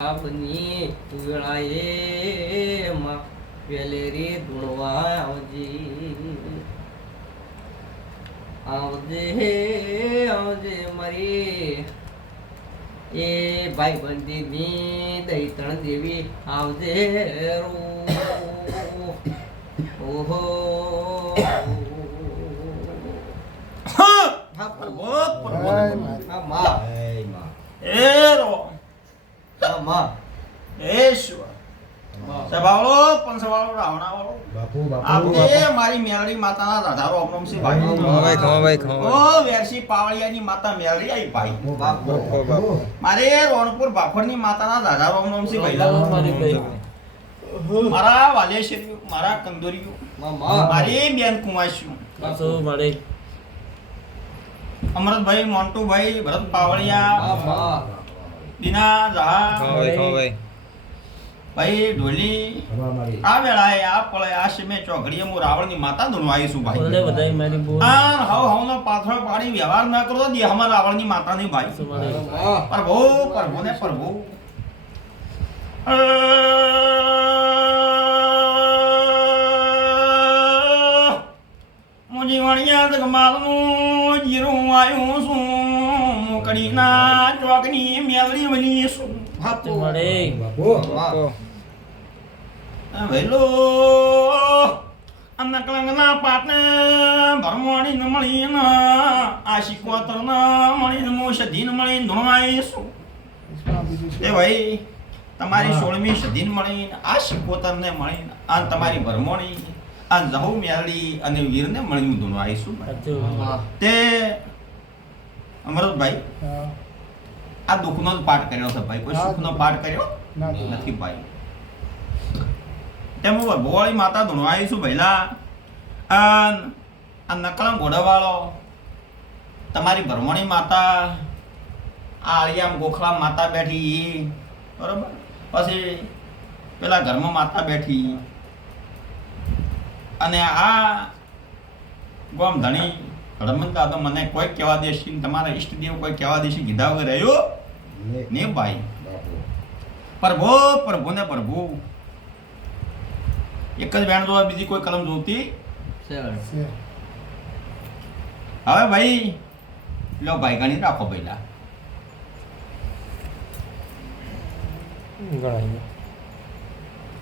આપની વેળાએ માં વેલેરી ધૂણવા આવજે આવજે મારી એ ભાઈ બંધીની દૈતણ દેવી આવજે ઓહો મારી મેલડી માતાના રાધારો અમરમ છે ભાઈ વેરસી પાવળિયાની માતા મેલડી આવી ભાઈ મારે રોણપુર બાફરની માતાના રાધારો અમરમ છે ભાઈ મારા વાલેશ્વરી મારા કંદોરીઓ મારી બેન કુંવાસ્યું અમરતભાઈ મોન્ટુભાઈ ભરત પાવળિયા દીના જહા ભાઈ ઢોલી આ વેળાએ આ પળે આ સમય ચોઘડીએ હું રાવણની માતા ધૂણવા આવીશું ભાઈ આ હવનો પાથરો પાડી વ્યવહાર ના કરો દે અમાર રાવણની માતાની ભાઈ પ્રભુ પ્રભુ ને પ્રભુ મુજી વણિયા જગમાલનું જીરું આયું છું મોકડીના ચોકની મેલડી વલી છું હાથો મળે વેલો અનકલંગના પાટને ભરમણી ન મળી ન આશિકોતર ન મળી ન મોષધીન મળી ધોણાઈશું એ ભાઈ તમારી 16મી સધીન મળી આશિકોતર ને મળી આ તમારી ભરમણી આ જહુ મેલડી અને વીરને મળી ધોણાઈશું તે અમરતભાઈ આ દુઃખનો જ પાઠ કર્યો છે ભાઈ કોઈ સુખનો પાઠ કર્યો નથી ભાઈ તેમ હું ભોવાળી માતા ધૂણવાઈશું પહેલા આ નકળમ ઘોડાવાળો તમારી ભરમણી માતા આ આળિયામ ગોખલા માતા બેઠી બરોબર પછી પેલા ઘરમાં માતા બેઠી અને આ ગોમ ધણી હળમંતા તો મને કોઈ કહેવા દેશી તમારા ઈષ્ટદેવ કોઈ કહેવા દેશી કીધા વગર રહ્યો ને ભાઈ પ્રભુ પ્રભુ ને પ્રભુ એક જ વેણ જોવા બીજી કોઈ કલમ જોતી હવે ભાઈ લો ભાઈ ગણી રાખો પહેલા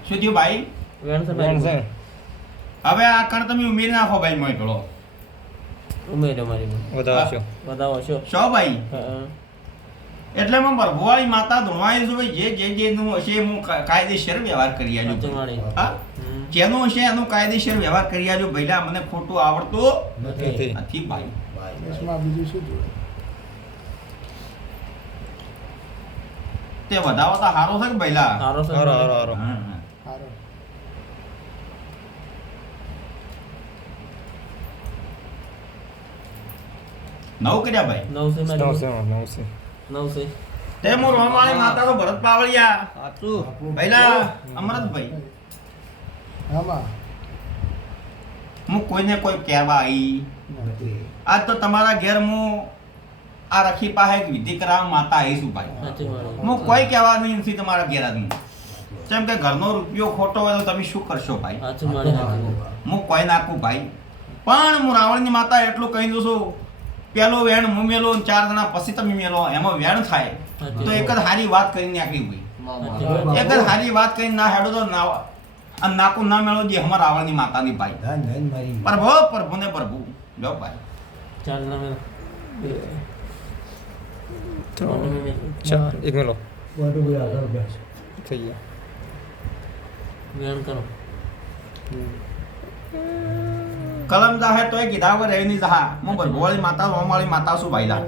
શું થયું ભાઈ હવે આ કણ તમે ઉમેરી નાખો ભાઈ મોય પેલો ઉમેરો મારી વધાવો છો શો ભાઈ એટલે હું ભરભુવાળી માતા ધૂણવાઈ છું ભાઈ જે નું હશે હું કાયદેસર વ્યવહાર કરી આજો હા જેનું હશે એનું કાયદેસર વ્યવહાર કરી આજો ભઈલા મને ખોટું આવડતું નથી ભાઈ બીજું શું તે વધાવો તો હારો છે કે ભઈલા હારો નવ કર્યા ભાઈ નવ છે તે મોર રોમાળી માતા તો ભરત પાવળિયા સાચું ભઈલા અમરતભાઈ હું કોઈને કોઈ કહેવા આવી આજ તો તમારા ઘેર હું આ રખી પાસે વિધિ કરાવવા માતા આવીશું ભાઈ હું કોઈ કહેવા નહીં નથી તમારા ઘેર આદમી જેમ કે ઘરનો રૂપિયો ખોટો હોય તો તમે શું કરશો ભાઈ હું કોઈ નાખું ભાઈ પણ હું રાવણની માતા એટલું કહી દઉં છું પેલો વેણ હું મેલો 4 જણા પછી તમે મેલો એમાં વેણ થાય તો એક જ સારી વાત કરીને નાખી ભાઈ એક જ સારી વાત કરીને ના હેડો તો ના અને નાકું ના મેળો જે અમાર રાવણની માતાની ભાઈ પ્રભુ પ્રભુ ને પ્રભુ લો ભાઈ ચાર એક મેલો થઈ ગયા વેણ કરો કલમ જાહે તોય કીધા વગર રહી નહીં જાહા હું ભરભોવાળી માતા રોમાળી માતા છું ભાઈલા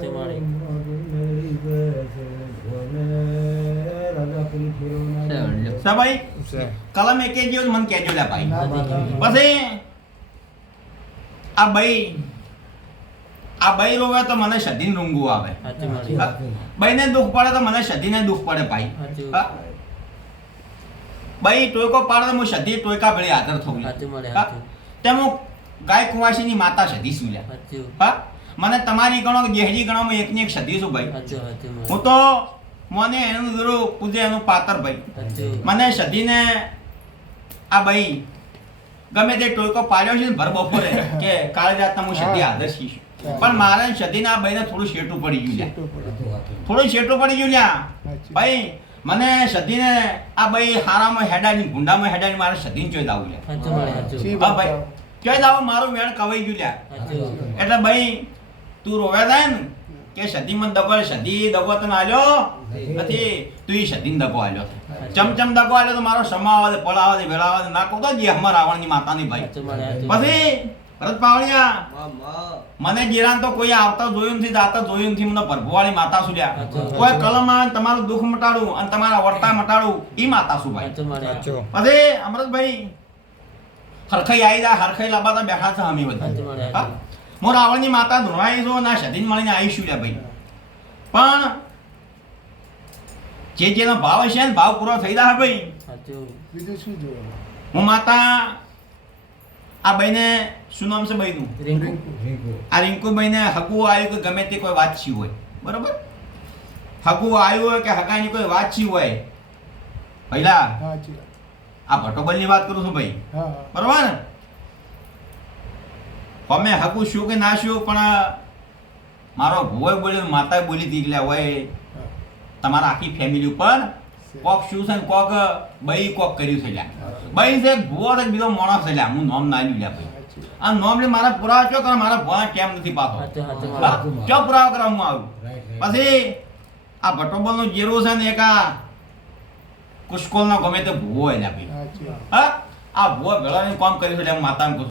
ભાઈ કલમ એકે જેવો મન કહેજો લે ભાઈ પછી આ ભાઈ રોવે તો મને સધીન રૂંગું આવે ભાઈને દુઃખ પડે તો મને સધીને દુઃખ પડે ભાઈ ભાઈ ટોયકો પાડે તો હું સધી ટોયકા ભેળી હાજર થવું તેમ હું ગાય કુંવાસીની માતા સધી છું લ્યા હા મને તમારી ગણો જેહજી ગણોમાં એકની એક સધી છું ભાઈ હું તો મને એનું દૂરું પૂજે એનું પાતર ભાઈ સાચું. મને સધીને આ ભાઈ ગમે તે ટોયકો પાડ્યો છે ને ભર બપોરે કે કાલે રાતના હું સધી હાજર છીએ પણ મારે સધીને આ ભાઈને થોડું શેઠું પડી ગયું લ્યા થોડું શેઠું પડી ગયું લ્યા ભાઈ મને સધીને આ ભાઈ હારામાં હેડાની ભૂંડામાં હેડાની મારે સધીને ચોઈ દાવું લ્યા સાચું મારે સાચું. હા ભાઈ ચોઈ દાવું મારું વેણ કવાઈ ગયું લ્યા સાચું. એટલે ભાઈ તું રોવે થાય ને કે સધી મને દગો સધી દગો તને આલ્યો નથી તું ઈ સધીને દગો આલ્યો ચમચમ દગો આલ્યો તો મારો સમા આવે છે, પળ આવે છે, વેળા આવે છે, ના કહું તો જે હમણાં રાવણની માતાની ભાઈ સાચું મારે સાચું. પછી ભરત પાવણિયા માં મને ગિરાન તો કોઈ આવતા જોયું નથી જાતા જોયું નથી મને ભરભુવાળી માતા શું લ્યા સાચું. કોઈ કલમ આવે ને તમારું દુઃખ મટાડું અને તમારા વર્તા મટાડું ઈ માતા શું ભાઈ સાચું મારે સાચું. પછી અમૃતભાઈ હરખાઈ આવી જાય હરખાઈ લાબાતા બેઠા છે અમે બધા સાચું મારે હા? સાચું. હું રાવણની માતા ધોરાઈ છું ના સધીન મળીને આવીશું લ્યા ભાઈ પણ જે જેનો ભાવ હશે ને ભાવ પૂરો થઈ જાય ભાઈ સાચું. હું માતા આ ભાઈને શું નામ છે ભાઈનું રિંકુ. આ રિંકુભાઈને હગુ આવ્યું કે ગમે તે કોઈ વાત છી હોય બરોબર હગુ આવ્યું હોય કે હગાની કોઈ વાત છી હોય પહેલા આ ભટોબલની વાત કરું છું ભાઈ બરોબર ને અમે હગુ શું કે ના શું પણ મારો ભુવો બોલ્યો માતાએ બોલી હતી એટલે હોય તમારા આખી ફેમિલી ઉપર કોક શું છે ને કોક બઈ કોક કર્યું છે લ્યા બઈ છે ભુવો છે બીજો માણસ છે લ્યા હું નોમ ના લ્યું લ્યા ભાઈ આ નોમ લે મારા પુરાવા ચો કરે મારા ભુવા કેમ નથી પાતો સાચું સાચું મારે હા? ચો પુરાવા કરવા હું આવું પછી આ ભટોબલનો જીરો છે ને એક આ કુશકોલનો ગમે તે ભુવો લ્યા ભાઈ હા આ ભુવો ભેળાનું કામ કર્યું છે એટલે હું માતાને કહું છું.